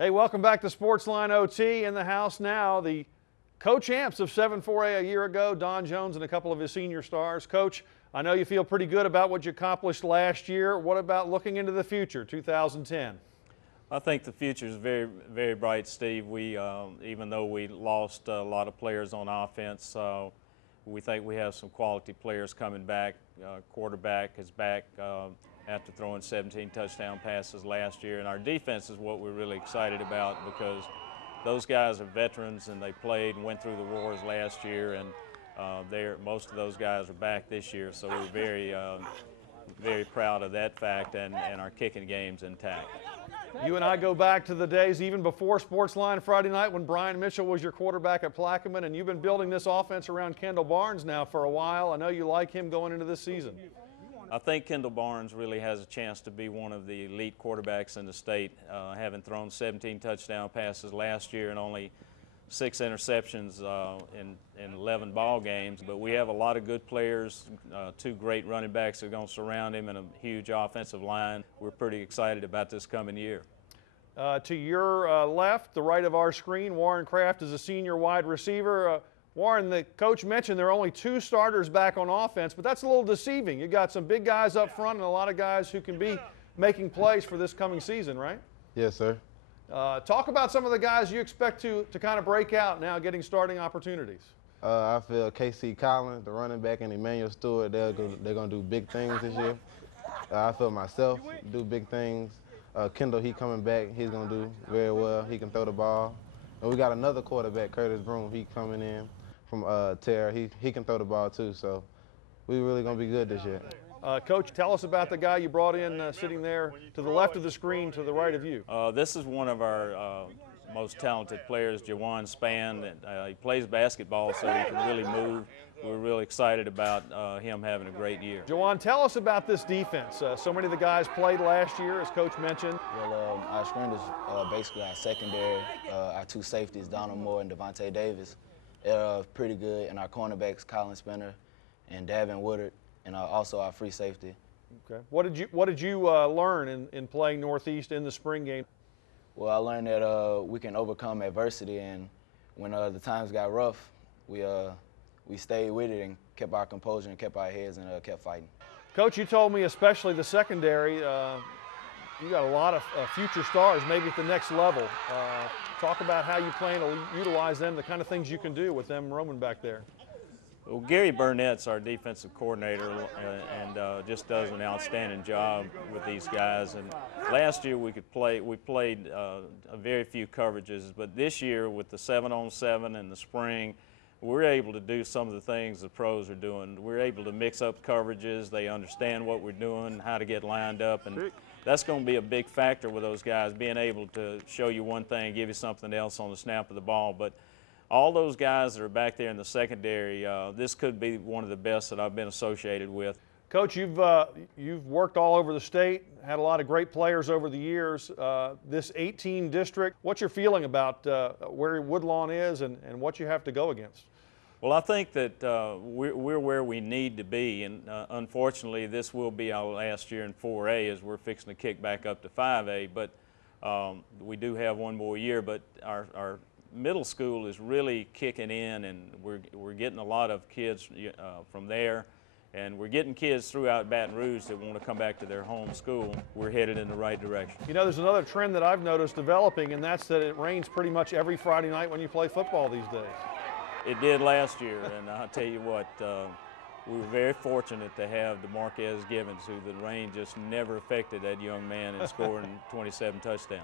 Hey, welcome back to Sportsline OT. In the house now, the co-champs of 7-4A a year ago, Don Jones and a couple of his senior stars. Coach, I know you feel pretty good about what you accomplished last year. What about looking into the future, 2010? I think the future is very, very bright, Steve. Even though we lost a lot of players on offense, we think we have some quality players coming back. Quarterback is back after throwing 17 touchdown passes last year, and our defense is what we're really excited about because those guys are veterans and they played and went through the wars last year, and most of those guys are back this year, so we're very, very proud of that fact, and our kicking game's intact. You and I go back to the days even before Sportsline Friday night when Brian Mitchell was your quarterback at Plaquemine, and you've been building this offense around Kendall Barnes now for a while. I know you like him going into this season. I think Kendall Barnes really has a chance to be one of the elite quarterbacks in the state, having thrown 17 touchdown passes last year and only 6 interceptions in 11 ball games. But we have a lot of good players, 2 great running backs that are going to surround him, and a huge offensive line. We're pretty excited about this coming year. To your left, the right of our screen, Warren Kraft is a senior wide receiver. Warren, the coach mentioned there are only 2 starters back on offense, but that's a little deceiving. You got some big guys up front and a lot of guys who can be making plays for this coming season, right? Yes, sir. Talk about some of the guys you expect to kind of break out now, getting starting opportunities. I feel K.C. Collins, the running back, and Emmanuel Stewart, they're going to do big things this year. I feel myself do big things. Kendall, he coming back, he's going to do very well. He can throw the ball. And we got another quarterback, Curtis Broom, he coming in from Terra. He can throw the ball too, so we're really going to be good this year. Coach, tell us about the guy you brought in sitting there to the left of the screen, to the right of you. This is one of our most talented players, Jawan Spann. He plays basketball, so he can really move. We're really excited about him having a great year. Jawan, tell us about this defense. So many of the guys played last year, as Coach mentioned. Well, our screen is basically our secondary. Our 2 safeties, Donald Moore and Devontae Davis, they're pretty good, and our cornerbacks, Colin Spinner and Davin Woodard, and also our free safety. Okay. What did you learn in playing Northeast in the spring game? Well, I learned that we can overcome adversity, and when the times got rough, we stayed with it and kept our composure and kept our heads and kept fighting. Coach, you told me especially the secondary, you got a lot of future stars, maybe at the next level. Talk about how you plan to utilize them, the kind of things you can do with them roaming back there. Well, Gary Burnett's our defensive coordinator and just does an outstanding job with these guys. And last year we played a very few coverages, but this year with the 7-on-7 in the spring, we're able to do some of the things the pros are doing. We're able to mix up coverages. They understand what we're doing, how to get lined up, and that's going to be a big factor with those guys, being able to show you one thing, give you something else on the snap of the ball. But all those guys that are back there in the secondary, this could be one of the best that I've been associated with. Coach, you've worked all over the state, had a lot of great players over the years. This 18 district, what's your feeling about where Woodlawn is and what you have to go against? Well, I think that we're where we need to be, and unfortunately this will be our last year in 4A as we're fixing to kick back up to 5A, but we do have one more year. But our middle school is really kicking in, and we're getting a lot of kids from there, and we're getting kids throughout Baton Rouge that want to come back to their home school. We're headed in the right direction. You know, there's another trend that I've noticed developing, and that's that it rains pretty much every Friday night when you play football these days. It did last year, and I'll tell you what, we were very fortunate to have DeMarquez Gibbons, who the rain just never affected that young man in scoring 27 touchdowns.